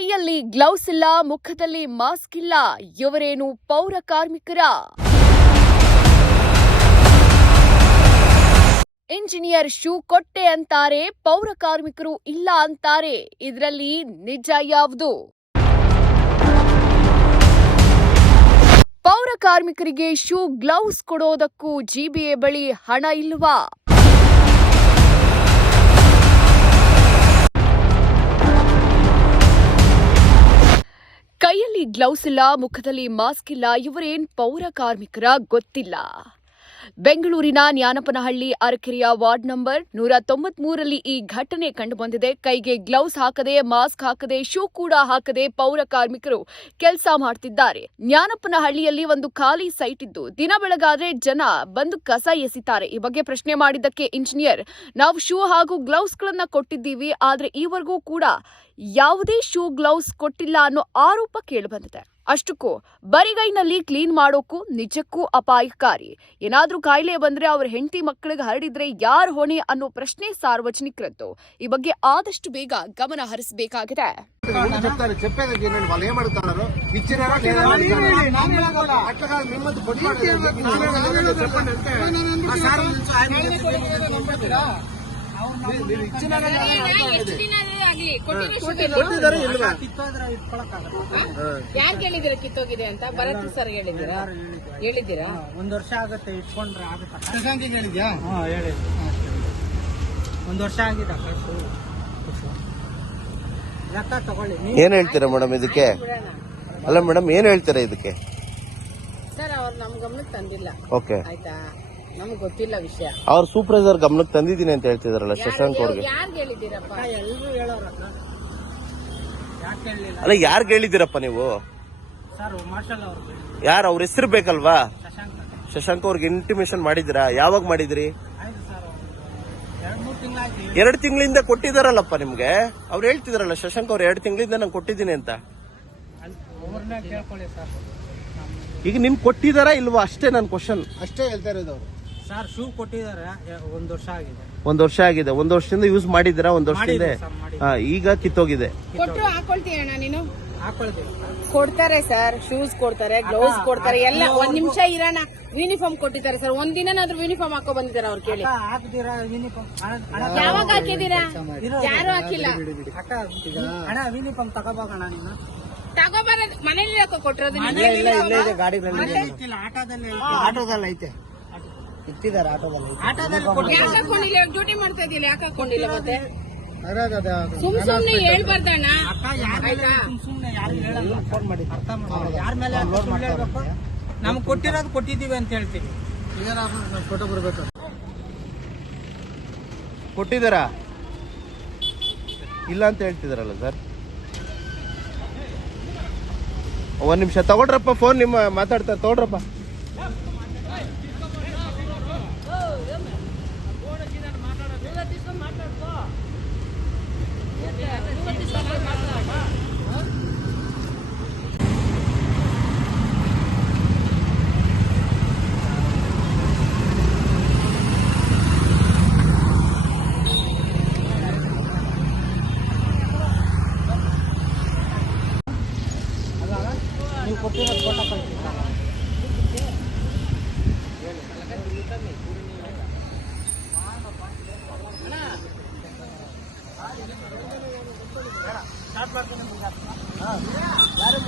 ಕೈಯಲ್ಲಿ ಗ್ಲೌಸ್ ಇಲ್ಲ, ಮುಖದಲ್ಲಿ ಮಾಸ್ಕ್ ಇಲ್ಲ. ಇವರೇನು ಪೌರ ಕಾರ್ಮಿಕರ? ಇಂಜಿನಿಯರ್ ಶೂ ಕೊಟ್ಟೆ ಅಂತಾರೆ, ಪೌರ ಕಾರ್ಮಿಕರು ಇಲ್ಲ ಅಂತಾರೆ. ಇದರಲ್ಲಿ ನಿಜ ಯಾವುದು? ಪೌರ ಕಾರ್ಮಿಕರಿಗೆ ಶೂ ಗ್ಲೌಸ್ ಕೊಡೋದಕ್ಕೂ ಜಿಬಿಎ ಬಳಿ ಹಣ ಇಲ್ವಾ? ಕೈಯಲ್ಲಿ ಗ್ಲೌಸ್ ಇಲ್ಲ, ಮುಖದಲ್ಲಿ ಮಾಸ್ಕ್ ಇಲ್ಲ. ಇವರೇನ್ ಪೌರ ಕಾರ್ಮಿಕರ ಗೊತ್ತಿಲ್ಲ. ಬೆಂಗಳೂರಿನ ಜ್ಞಾನಪನಹಳ್ಳಿ ಅರಕೆರೆಯ ವಾರ್ಡ್ ನಂಬರ್ 193ರಲ್ಲಿ ಈ ಘಟನೆ ಕಂಡುಬಂದಿದೆ. ಕೈಗೆ ಗ್ಲೌಸ್ ಹಾಕದೆ, ಮಾಸ್ಕ್ ಹಾಕದೆ, ಶೂ ಕೂಡ ಹಾಕದೆ ಪೌರ ಕಾರ್ಮಿಕರು ಕೆಲಸ ಮಾಡ್ತಿದ್ದಾರೆ. ಜ್ಞಾನಪನಹಳ್ಳಿಯಲ್ಲಿ ಒಂದು ಖಾಲಿ ಸೈಟ್ ಇದ್ದು ದಿನ ಬೆಳಗಾದ್ರೆ ಜನ ಬಂದು ಕಸ ಎಸಿತಾರೆ. ಈ ಬಗ್ಗೆ ಪ್ರಶ್ನೆ ಮಾಡಿದ್ದಕ್ಕೆ ಇಂಜಿನಿಯರ್, ನಾವು ಶೂ ಹಾಗೂ ಗ್ಲೌಸ್ಗಳನ್ನ ಕೊಟ್ಟಿದ್ದೀವಿ, ಆದ್ರೆ ಈವರೆಗೂ ಕೂಡ ಯಾವುದೇ ಶೂ ಗ್ಲೌಸ್ ಕೊಟ್ಟಿಲ್ಲ ಅನ್ನೋ ಆರೋಪ ಕೇಳಿಬಂದಿದೆ. ಅಷ್ಟಕ್ಕೂ ಬರಿಗೈನಲ್ಲಿ ಕ್ಲೀನ್ ಮಾಡೋಕ್ಕೂ ನಿಜಕ್ಕೂ ಅಪಾಯಕಾರಿ. ಏನಾದ್ರೂ ಕಾಯಿಲೆ ಬಂದ್ರೆ ಅವ್ರ ಹೆಂಡತಿ ಮಕ್ಕಳಿಗೆ ಹರಡಿದ್ರೆ ಯಾರ್ ಹೊಣೆ ಅನ್ನೋ ಪ್ರಶ್ನೆ ಸಾರ್ವಜನಿಕರದ್ದು. ಈ ಬಗ್ಗೆ ಆದಷ್ಟು ಬೇಗ ಗಮನ ಹರಿಸಬೇಕಾಗಿದೆ. ಯಾರು ಕೇಳಿದಿರ ಕಿತ್ತೋಗಿದೆ ಅಂತ? ಭರತ್ ಸರ್ ಹೇಳಿದ್ದೀರಾ? 1 ವರ್ಷ ಆಗುತ್ತೆ ಇಟ್ಕೊಂಡ್ರೆ ಆಗುತ್ತೆ. ಹೇಳಿದ್ಯಾ? ಹೇಳಿ. 1 ವರ್ಷ ಆಗಿದೆ. ಲೆಕ್ಕ ತಗೊಳ್ಳಿ. ಏನ್ ಹೇಳ್ತೀರಾ ಮೇಡಮ್ ಇದಕ್ಕೆ? ಅಲ್ಲ ಮೇಡಮ್, ಏನ್ ಹೇಳ್ತೀರಾ ಇದಕ್ಕೆ? ಸರ್ ಅವ್ರು ನಮ್ ಗಮನಕ್ಕೆ ತಂದಿಲ್ಲ. ಓಕೆ, ಆಯ್ತಾ? ನಮ್ಗೆ ಗೊತ್ತಿಲ್ಲ ವಿಷಯ. ಅವ್ರ ಸೂಪರ್ವೈಸರ್ ಗಮನಕ್ಕೆ ತಂದಿದ್ದೀನಿ ಅಂತ ಹೇಳ್ತಿದಾರಲ್ಲ ಶಶಾಂಕ್ ಅವ್ರಿಗೆ. ಯಾರು ಹೇಳಿದ್ದೀರಪ್ಪ? ಎಲ್ಲರೂ ಹೇಳೋರಕ್ಕ. ಯಾಕೆ ಹೇಳಲಿಲ್ಲ? ಅಲ್ಲ, ಯಾರ್ಗ್ ಹೇಳಿದಿರಪ್ಪ ನೀವು? ಸರ್ ಮಾರ್ಷಲ್ ಅವ್ರು. ಯಾರು ಅವ್ರ ಹೆಸರು ಬೇಕಲ್ವಾ? ಶಶಾಂಕ್. ಶಶಾಂಕ್ ಅವ್ರಿಗೆ ಇಂಟಿಮೇಷನ್ ಮಾಡಿದಿರಾ? ಯಾವಾಗ ಮಾಡಿದ್ರಿ? ಆಯ್ತು ಸರ್, 2-3 ತಿಂಗಳಾಯ್ತು. 2 ತಿಂಗಳಿಂದ ಕೊಟ್ಟಿದಾರಲ್ಲಪ್ಪ ನಿಮ್ಗೆ. ಅವ್ರು ಹೇಳ್ತಿದಾರಲ್ಲ ಶಶಾಂಕ್ ಅವ್ರು 2 ತಿಂಗಳಿಂದ ನಂಗೆ ಕೊಟ್ಟಿದ್ದೀನಿ ಅಂತ. ಅವ್ರನ್ನೇ ಕೇಳ್ಕೊಳ್ಳಿ ಸರ್. ಈಗ ನಿಮ್ ಕೊಟ್ಟಿದಾರಾ ಇಲ್ವಾ ಅಷ್ಟೇ ನನ್ನ ಕ್ವಶನ್. ಅಷ್ಟೇ ಹೇಳ್ತಾ ಇರೋದು ಅವರು. ಸರ್ ಶೂ ಕೊಟ್ಟಿದ್ದಾರೆ, 1 ವರ್ಷ ಆಗಿದೆ. 1 ವರ್ಷ ಆಗಿದೆ. 1 ವರ್ಷದಿಂದ ಯೂಸ್ ಮಾಡಿದಿರಾ? 1 ವರ್ಷದಿಂದ ಈಗ ಕಿತ್ತೋಗಿದೆ. ಕೊಟ್ಟರು ಹಾಕೊಳ್ತೀಯಣ್ಣ ನೀನು? ಹಾಕೊಳ್ತೀವಿ. ಕೊಡ್ತಾರೆ ಸರ್, ಶೂಸ್ ಕೊಡ್ತಾರೆ, ಗ್ಲೌಸ್ ಕೊಡ್ತಾರೆ, ಎಲ್ಲ. 1 ನಿಮಿಷ ಇರೋಣ. ಯೂನಿಫಾರ್ಮ್ ಕೊಟ್ಟಿದ್ದಾರೆ ಸರ್. ಒಂದಿನಾದ್ರೂ ಯೂನಿಫಾರ್ಮ್ ಹಾಕೋ ಬಂದಿದ್ದಾರೆ ಅವ್ರು. ಕೇಳಿ, ಹಾಕಿದೀರಾ ಯೂನಿಫಾರ್ಮ್? ಯಾವಾಗ ಹಾಕಿದೀರಾ? ಯಾರು ಹಾಕಿಲ್ಲ. ಅಕ್ಕ ಹಣ ಯೂನಿಫಾರ್ಮ್ ತಗೋಬೋಣ. ನೀನು ತಗೋಬಾರ, ಮನೇಲಿ ಹಾಕೋ ಕೊಟ್ಟಿರೋದು. ಆಟೋದಲ್ಲಿ ಐತೆ, ಇಟ್ಟಿದ್ದಾರೆ ಆಟೋದಲ್ಲಿ. ಯಾಕೆ ಹಾಕೊಂಡಿಲ್ಲ? ಡ್ಯೂಟಿ ಮಾಡ್ತಾ ಇದೀಲ್ಲ, ಯಾಕೆ ಹಾಕೊಂಡಿಲ್ಲ? ಮತ್ತೆ ಸುಮ್ನೆ ಹೇಳ್ಬಾರ್ದಣ್ಣ. ಸುಮ್ನೆ ಯಾರು ಹೇಳಲ್ಲ. ಫೋನ್ ಮಾಡಿ ಅರ್ಥ ಮಾಡಿ. ಯಾರ ಮೇಲೆ ಹೇಳ್ಬೇಕು? ನಮ್ಗೆ ಕೊಟ್ಟಿರೋದು ಕೊಟ್ಟಿದ್ದೀವಿ ಅಂತ ಹೇಳ್ತೀವಿ. ಫೋಟೋ ಬರ್ಬೇಕು. ಕೊಟ್ಟಿದಾರಾ ಇಲ್ಲ ಅಂತ ಹೇಳ್ತಿದಾರಲ್ಲ ಸರ್. 1 ನಿಮಿಷ ತಗೊಳ್ರಪ್ಪ, ಫೋನ್ ನಿಮ್ಮ ಮಾತಾಡ್ತಾ ತಗೊಳ್ರಪ್ಪ. ನೀವು ಕೊಟ್ಟಿರೋದು ಫೋಟೋ ಕಳಿಸಿದ್ರಲ್ಲ. ಯಾರು